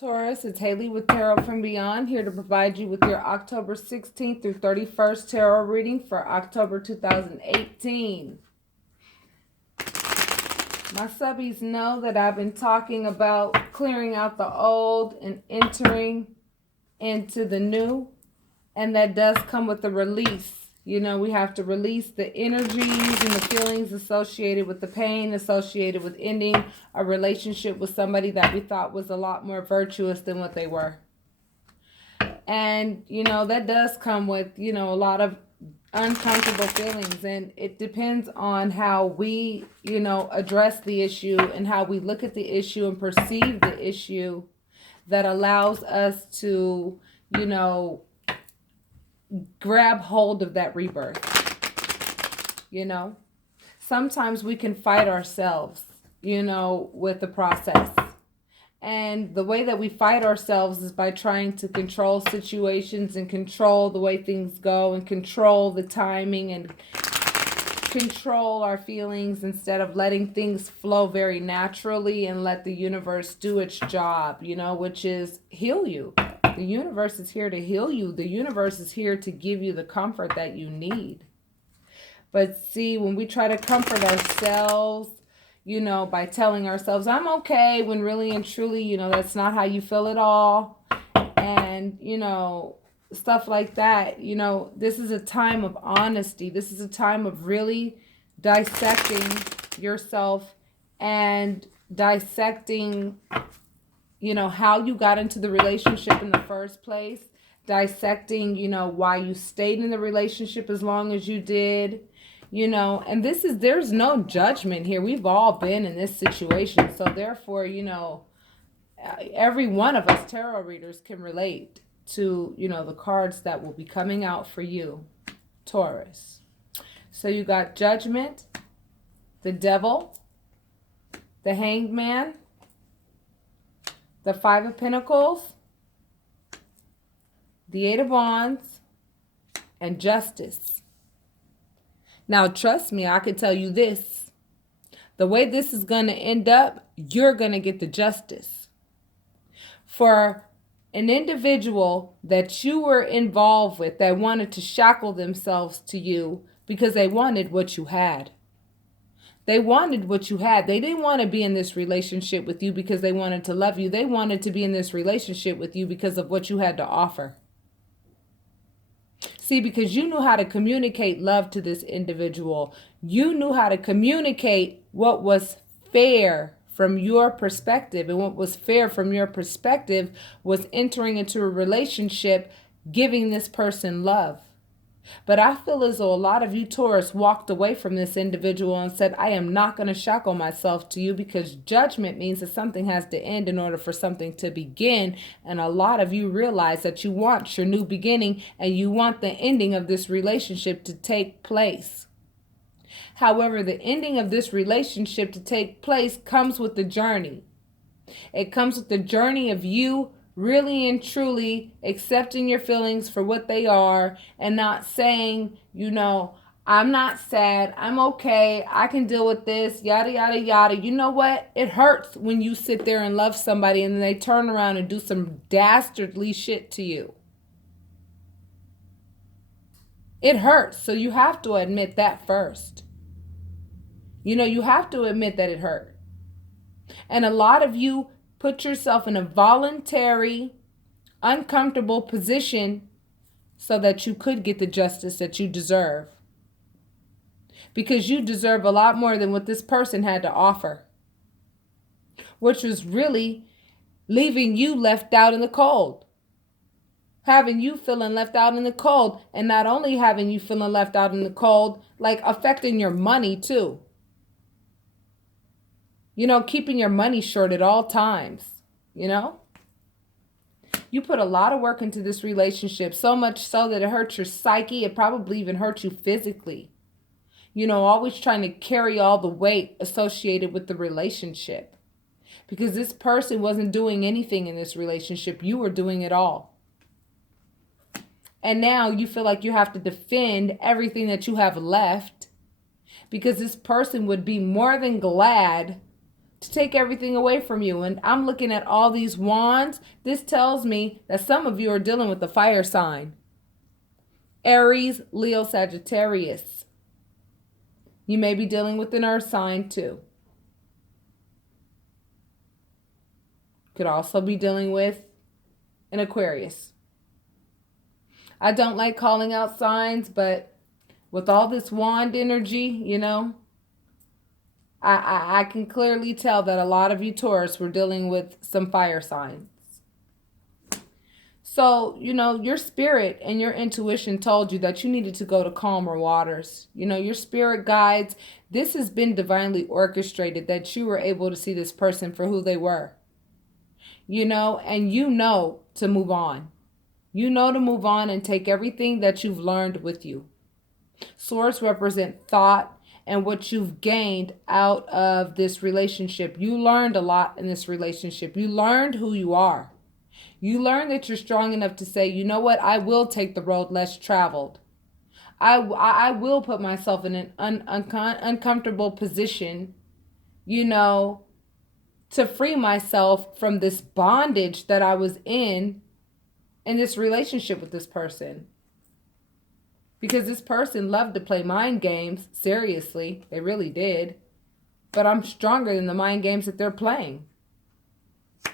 Taurus, it's Haley with Tarot from Beyond, here to provide you with your October 16th through 31st tarot reading for October 2018. My subbies know that I've been talking about clearing out the old and entering into the new, and that does come with a release. You know, we have to release the energies and the feelings associated with the pain, associated with ending a relationship with somebody that we thought was a lot more virtuous than what they were. And, you know, that does come with, you know, a lot of uncomfortable feelings. And it depends on how we, you know, address the issue and how we look at the issue and perceive the issue that allows us to, you know, grab hold of that rebirth. You know, sometimes we can fight ourselves, you know, with the process. And the way that we fight ourselves is by trying to control situations and control the way things go and control the timing and control our feelings instead of letting things flow very naturally and let the universe do its job, you know, which is heal you. The universe is here to heal you. The universe is here to give you the comfort that you need. But see, when we try to comfort ourselves, you know, by telling ourselves, I'm okay, when really and truly, you know, that's not how you feel at all. And, you know, stuff like that. You know, this is a time of honesty. This is a time of really dissecting yourself and dissecting, you know, how you got into the relationship in the first place, dissecting, you know, why you stayed in the relationship as long as you did, you know, and there's no judgment here. We've all been in this situation. So therefore, you know, every one of us tarot readers can relate to, you know, the cards that will be coming out for you, Taurus. So you got Judgment, the Devil, the Hanged Man, the Five of Pentacles, the Eight of Wands, and Justice. Now, trust me, I can tell you this. The way this is going to end up, you're going to get the justice. For an individual that you were involved with that wanted to shackle themselves to you because they wanted what you had. They wanted what you had. They didn't want to be in this relationship with you because they wanted to love you. They wanted to be in this relationship with you because of what you had to offer. See, because you knew how to communicate love to this individual. You knew how to communicate what was fair from your perspective. And what was fair from your perspective was entering into a relationship, giving this person love. But I feel as though a lot of you Taurus walked away from this individual and said, I am not going to shackle myself to you, because judgment means that something has to end in order for something to begin. And a lot of you realize that you want your new beginning and you want the ending of this relationship to take place. However, the ending of this relationship to take place comes with the journey. It comes with the journey of you really and truly accepting your feelings for what they are and not saying, you know, I'm not sad, I'm okay, I can deal with this, yada, yada, yada. You know what? It hurts when you sit there and love somebody and then they turn around and do some dastardly shit to you. It hurts, so you have to admit that first. You know, you have to admit that it hurt. And a lot of you put yourself in a voluntary, uncomfortable position so that you could get the justice that you deserve. Because you deserve a lot more than what this person had to offer, which was really leaving you left out in the cold. Having you feeling left out in the cold, and not only having you feeling left out in the cold, like affecting your money too. You know, keeping your money short at all times, you know? You put a lot of work into this relationship, so much so that it hurts your psyche. It probably even hurts you physically. You know, always trying to carry all the weight associated with the relationship. Because this person wasn't doing anything in this relationship. You were doing it all. And now you feel like you have to defend everything that you have left, because this person would be more than glad to take everything away from you. And I'm looking at all these wands. This tells me that some of you are dealing with a fire sign. Aries, Leo, Sagittarius. You may be dealing with an earth sign too. Could also be dealing with an Aquarius. I don't like calling out signs, but with all this wand energy, I can clearly tell that a lot of you Taurus were dealing with some fire signs. So, your spirit and your intuition told you that you needed to go to calmer waters. Your spirit guides, this has been divinely orchestrated that you were able to see this person for who they were. And to move on. To move on and take everything that you've learned with you. Swords represent thought and what you've gained out of this relationship. You learned a lot in this relationship. You learned who you are. You learned that you're strong enough to say, you know what, I will take the road less traveled. I will put myself in an uncomfortable position, to free myself from this bondage that I was in this relationship with this person. Because this person loved to play mind games. Seriously, they really did. But I'm stronger than the mind games that they're playing.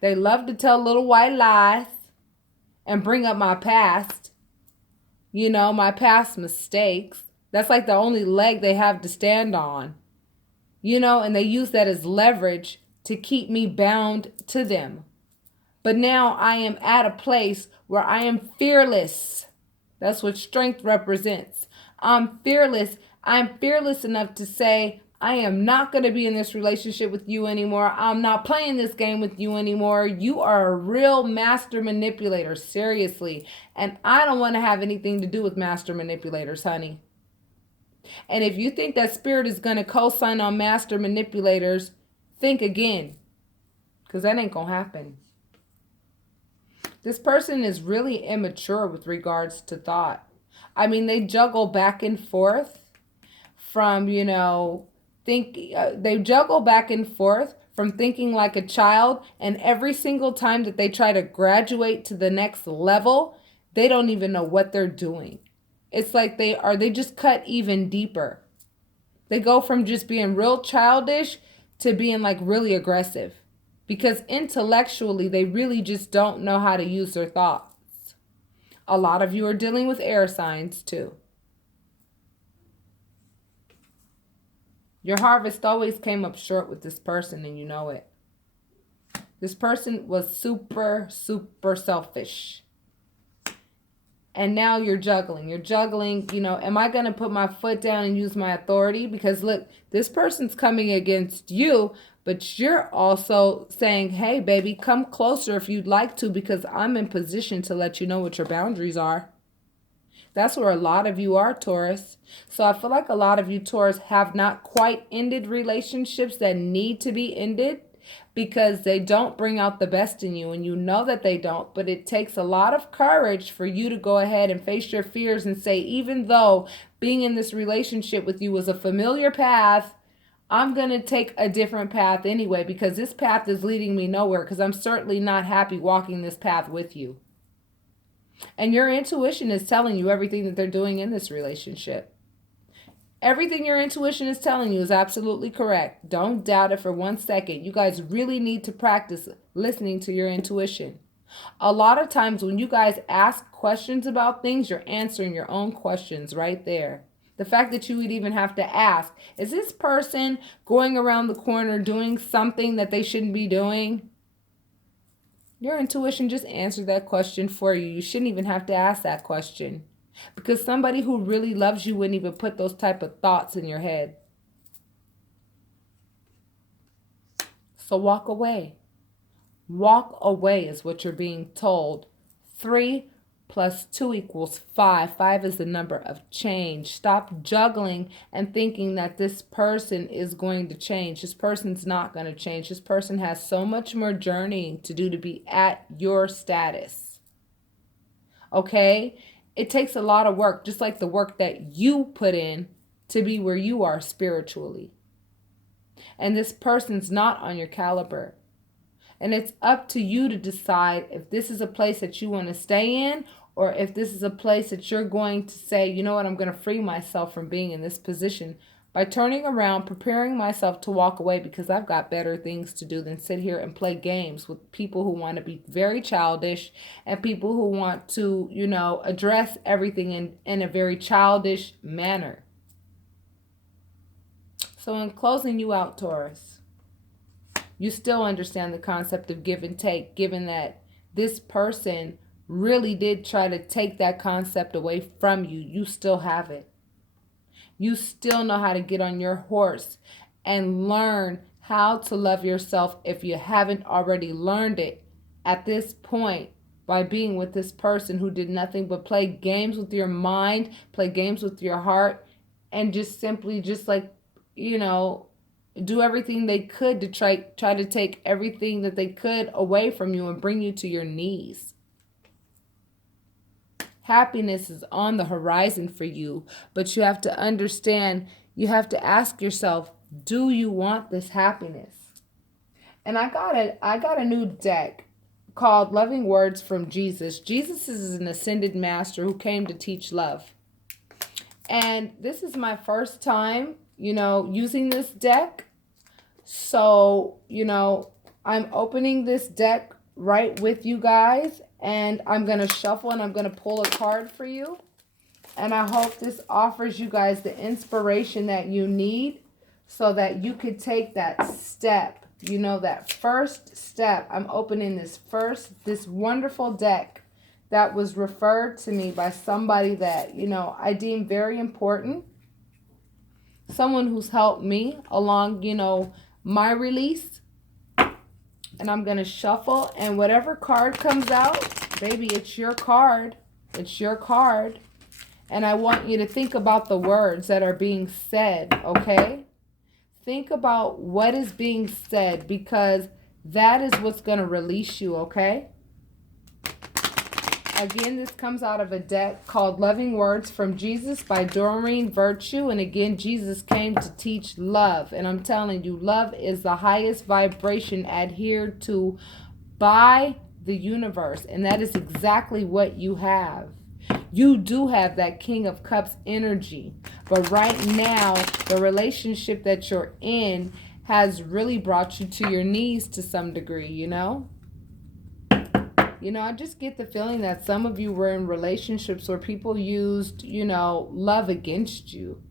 They love to tell little white lies and bring up my past. My past mistakes. That's like the only leg they have to stand on. And they use that as leverage to keep me bound to them. But now I am at a place where I am fearless. That's what strength represents. I'm fearless. I'm fearless enough to say, I am not going to be in this relationship with you anymore. I'm not playing this game with you anymore. You are a real master manipulator, seriously. And I don't want to have anything to do with master manipulators, honey. And if you think that spirit is going to co-sign on master manipulators, think again. Because that ain't going to happen. This person is really immature with regards to thought. They juggle back and forth from, they juggle back and forth from thinking like a child. And every single time that they try to graduate to the next level, they don't even know what they're doing. It's like they just cut even deeper. They go from just being real childish to being like really aggressive. Because intellectually, they really just don't know how to use their thoughts. A lot of you are dealing with air signs too. Your harvest always came up short with this person, and you know it. This person was super, super selfish. And now you're juggling. You're juggling, am I going to put my foot down and use my authority? Because look, this person's coming against you. But you're also saying, hey, baby, come closer if you'd like to, because I'm in position to let you know what your boundaries are. That's where a lot of you are, Taurus. So I feel like a lot of you, Taurus, have not quite ended relationships that need to be ended because they don't bring out the best in you. And you know that they don't. But it takes a lot of courage for you to go ahead and face your fears and say, even though being in this relationship with you was a familiar path, I'm going to take a different path anyway, because this path is leading me nowhere, because I'm certainly not happy walking this path with you. And your intuition is telling you everything that they're doing in this relationship. Everything your intuition is telling you is absolutely correct. Don't doubt it for 1 second. You guys really need to practice listening to your intuition. A lot of times when you guys ask questions about things, you're answering your own questions right there. The fact that you would even have to ask, is this person going around the corner doing something that they shouldn't be doing? Your intuition just answered that question for you. You shouldn't even have to ask that question. Because somebody who really loves you wouldn't even put those type of thoughts in your head. So walk away. Walk away is what you're being told. 3 plus 2 equals 5. 5 is the number of change. Stop juggling and thinking that this person is going to change. This person's not going to change. This person has so much more journeying to do to be at your status. Okay? It takes a lot of work, just like the work that you put in to be where you are spiritually. And this person's not on your caliber. And it's up to you to decide if this is a place that you want to stay in, or if this is a place that you're going to say, you know what, I'm going to free myself from being in this position by turning around, preparing myself to walk away, because I've got better things to do than sit here and play games with people who want to be very childish and people who want to, address everything in a very childish manner. So in closing you out, Taurus, you still understand the concept of give and take, given that this person really did try to take that concept away from you. You still have it. You still know how to get on your horse and learn how to love yourself if you haven't already learned it at this point by being with this person who did nothing but play games with your mind, play games with your heart, and just simply do everything they could to try to take everything that they could away from you and bring you to your knees. Happiness is on the horizon for you, but you have to understand, you have to ask yourself, do you want this happiness? And I got a new deck called Loving Words from Jesus. Jesus is an ascended master who came to teach love. And this is my first time, using this deck. So, I'm opening this deck right with you guys, and I'm going to shuffle and I'm going to pull a card for you. And I hope this offers you guys the inspiration that you need so that you could take that step, that first step. I'm opening this wonderful deck that was referred to me by somebody that, I deem very important. Someone who's helped me along, my release. And I'm going to shuffle, and whatever card comes out, baby, it's your card. It's your card. And I want you to think about the words that are being said, okay? Think about what is being said, because that is what's going to release you, okay? Again, this comes out of a deck called Loving Words from Jesus by Doreen Virtue. And again, Jesus came to teach love. And I'm telling you, love is the highest vibration adhered to by the universe. And that is exactly what you have. You do have that King of Cups energy. But right now, the relationship that you're in has really brought you to your knees to some degree, I just get the feeling that some of you were in relationships where people used, love against you.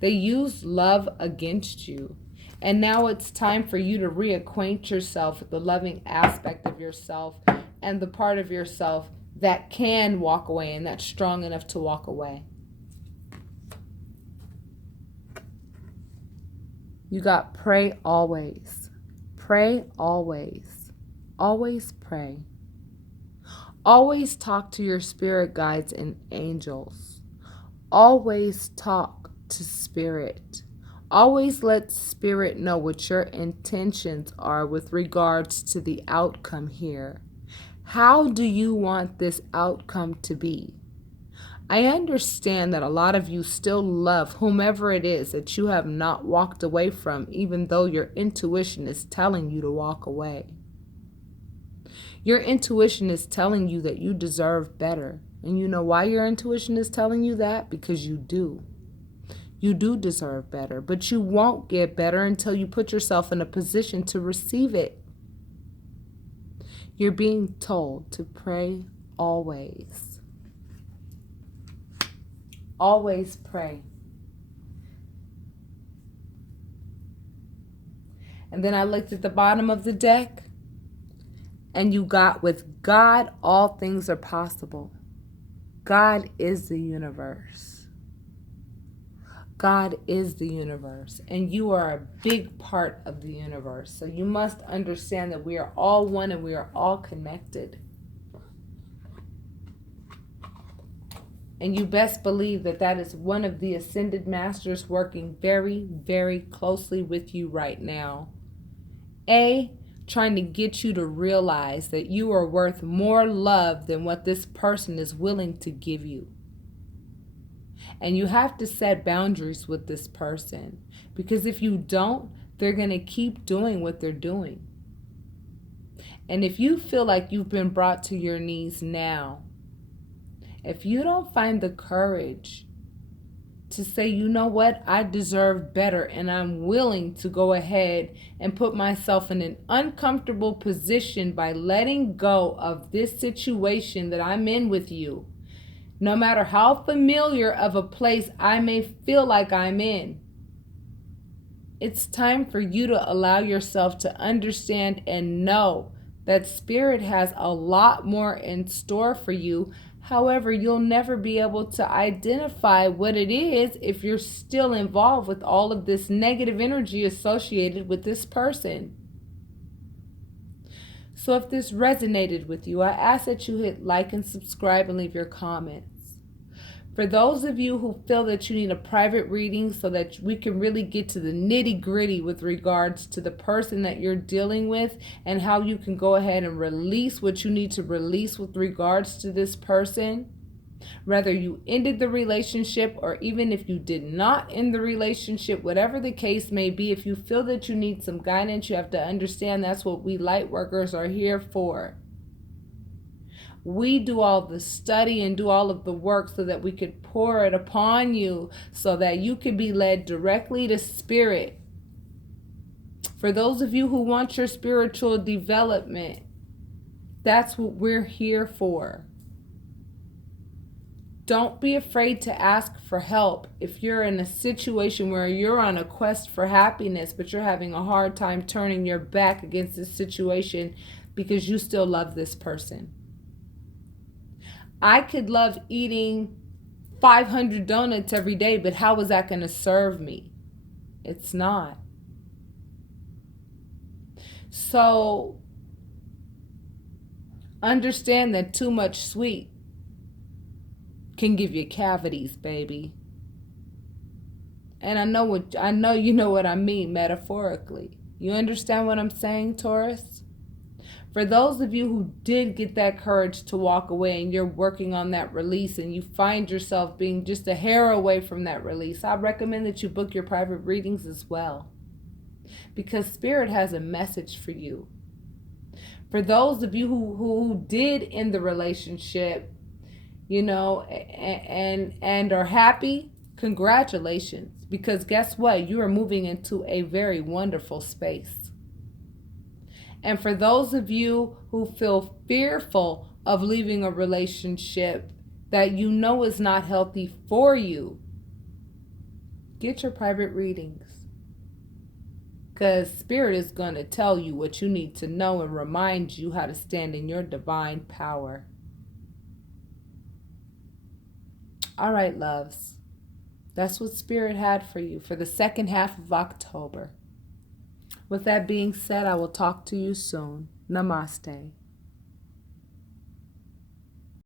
They used love against you. And now it's time for you to reacquaint yourself with the loving aspect of yourself and the part of yourself that can walk away and that's strong enough to walk away. You got pray always. Pray always. Always pray. Always talk to your spirit guides and angels. Always talk to spirit. Always let spirit know what your intentions are with regards to the outcome here. How do you want this outcome to be? I understand that a lot of you still love whomever it is that you have not walked away from, even though your intuition is telling you to walk away. Your intuition is telling you that you deserve better. And you know why your intuition is telling you that? Because you do. You do deserve better. But you won't get better until you put yourself in a position to receive it. You're being told to pray always. Always pray. And then I looked at the bottom of the deck. And you got, with God, all things are possible. God is the universe. God is the universe. And you are a big part of the universe. So you must understand that we are all one and we are all connected. And you best believe that that is one of the ascended masters working very, very closely with you right now. Trying to get you to realize that you are worth more love than what this person is willing to give you. And you have to set boundaries with this person, because if you don't, they're going to keep doing what they're doing. And if you feel like you've been brought to your knees now, if you don't find the courage to say, you know what, I deserve better, and I'm willing to go ahead and put myself in an uncomfortable position by letting go of this situation that I'm in with you, no matter how familiar of a place I may feel like I'm in, it's time for you to allow yourself to understand and know that Spirit has a lot more in store for you. However, you'll never be able to identify what it is if you're still involved with all of this negative energy associated with this person. So if this resonated with you, I ask that you hit like and subscribe and leave your comments. For those of you who feel that you need a private reading so that we can really get to the nitty-gritty with regards to the person that you're dealing with and how you can go ahead and release what you need to release with regards to this person, whether you ended the relationship or even if you did not end the relationship, whatever the case may be, if you feel that you need some guidance, you have to understand that's what we light workers are here for. We do all the study and do all of the work so that we could pour it upon you so that you can be led directly to Spirit. For those of you who want your spiritual development, that's what we're here for. Don't be afraid to ask for help if you're in a situation where you're on a quest for happiness, but you're having a hard time turning your back against this situation because you still love this person. I could love eating 500 donuts every day, but how is that going to serve me? It's not. So understand that too much sweet can give you cavities, baby. And I know you know what I mean metaphorically. You understand what I'm saying, Taurus? For those of you who did get that courage to walk away and you're working on that release and you find yourself being just a hair away from that release, I recommend that you book your private readings as well, because Spirit has a message for you. For those of you who did end the relationship, and are happy, congratulations, because guess what? You are moving into a very wonderful space. And for those of you who feel fearful of leaving a relationship that you know is not healthy for you, get your private readings. Because Spirit is going to tell you what you need to know and remind you how to stand in your divine power. All right, loves. That's what Spirit had for you for the second half of October. With that being said, I will talk to you soon. Namaste.